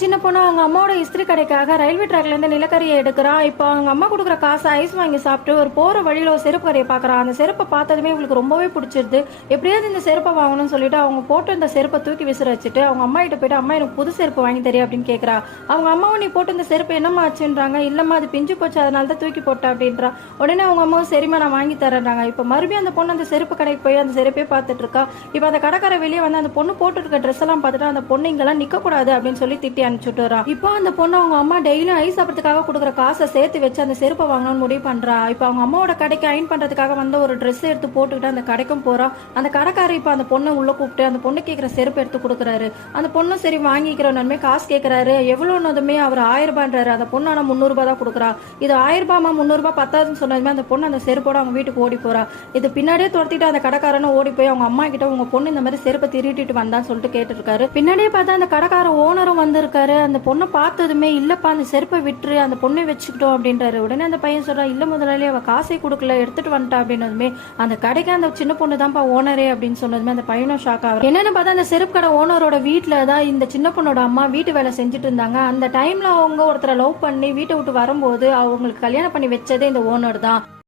சின்ன பொண்ணு அவங்க அம்மாவோட இஸ்திரி கடைக்காக ரயில்வே ட்ராக்ல இருந்து நிலக்கரியை எடுக்கிறா. இப்போ அவங்க அம்மா கொடுக்குற காசை ஐஸ் வாங்கி சாப்பிட்டு ஒரு போற வழியில ஒரு செருப்பு கடையை பாக்குறா. அந்த செருப்பை பார்த்ததுமே இவளுக்கு ரொம்பவே பிடிச்சிருது. எப்படியாவது இந்த செருப்பை வாங்கணும்னு சொல்லிட்டு அவங்க போட்டு இந்த செருப்பை தூக்கி விசிற வச்சுட்டு அவங்க அம்மா கிட்ட போயிட்டு, அம்மா எனக்கு புது செருப்பு வாங்கி தெரியும் அப்படின்னு கேட்கறா. அவங்க அம்மாவும் நீ போட்டு இந்த செருப்பு என்னம்மா ஆச்சுன்றாங்க. இல்லம்மா அது பிஞ்சு போச்சு, அதனால தான் தூக்கி போட்டா அப்படின்றா. உடனே அவங்க அம்மாவும் சரிம்மா நான் வாங்கி தரேன்றாங்க. இப்போ மறுபடியும் அந்த பொண்ணு அந்த செருப்பு கடைக்கு போய் அந்த செருப்பே பார்த்துட்டு இருக்கா. இப்போ அந்த கடைக்கார வெளியே வந்து அந்த பொண்ணு போட்டு இருக்க ட்ரெஸ் எல்லாம் பார்த்துட்டு அந்த பொண்ணு இங்கெல்லாம் நிக்க கூடாது அப்படின்னு சொல்லி திட்டி அனுப்பிச்சுட்டுறா. இப்போ அந்த பொண்ணு அவங்க அம்மா டெய்லியும் ஐஸ் சாப்பிட்றதுக்காக கொடுக்குற காசை சேர்த்து வச்சு அந்த செருப்பை வாங்கணும்னு முடிவு பண்றா. இப்போ அவங்க அம்மாவோட கடைக்கு அயன் பண்றதுக்காக வந்து ஒரு ட்ரெஸ் எடுத்து போட்டுக்கிட்டு அந்த கடைக்கும் போறா. அந்த கடைக்காரர் இப்போ அந்த பொண்ணை உள்ள கூப்பிட்டு அந்த பொண்ணு கேட்கிற செருப்பு எடுத்து கொடுக்குறாரு. அந்த பொண்ணு சரி வாங்கிக்கிற நன்மை காசு கேட்கறாரு. எவ்வளவுனதுமே அவர் 1000 ரூபான்றாரு. அந்த பொண்ணு ஆனா 300 ரூபாய் தான் கொடுக்குறா. இது 1000 ரூபாய் 300 ரூபாய் பத்தாதுன்னு சொன்னதுமே அந்த பொண்ணு அந்த செருப்போட அவங்க வீட்டுக்கு ஓடி போறா. இது பின்னாடியே துரத்திட்டு அந்த கடைக்காரனும் ஓடி போய் அவங்க அம்மா கிட்ட உங்க பொண்ணு இந்த மாதிரி செருப்பை திருட்டிட்டு வந்தான்னு சொல்லிட்டு கேட்டு இருக்காரு. பின்னாடியே பார்த்தா அந்த கடைக்கார ஓனரும் வந்திருக்காரு. அந்த பொண்ணை பார்த்ததுமே இல்லப்பா அந்த செருப்பை விட்டுரு, அந்த பொண்ணை வச்சுக்கிட்டோம் அப்படின்றாரு. உடனே அந்த பையன் சொல்றா, இல்ல முதலாளி அவ காசை கொடுக்கல எடுத்துட்டு வந்துட்டா அப்படின்னதுமே அந்த கடைக்கு அந்த சின்ன பொண்ணு தான்ப்பா ஓனரே அப்படின்னு சொன்னதுமே அந்த பையனும் ஷாக் ஆகும். என்னன்னு பார்த்தா அந்த செருப்பு கடை ஓனரோட வீட்டுல தான் இந்த சின்ன பொண்ணோட அம்மா வீட்டு வேலை செஞ்சுட்டு இருந்தாங்க. அந்த டைம்ல அவங்க ஒருத்தரை லவ் பண்ணி வீட்டை விட்டு வரும்போது அவங்களுக்கு கல்யாணம் பண்ணி வச்சதே இந்த ஓனர் தான்.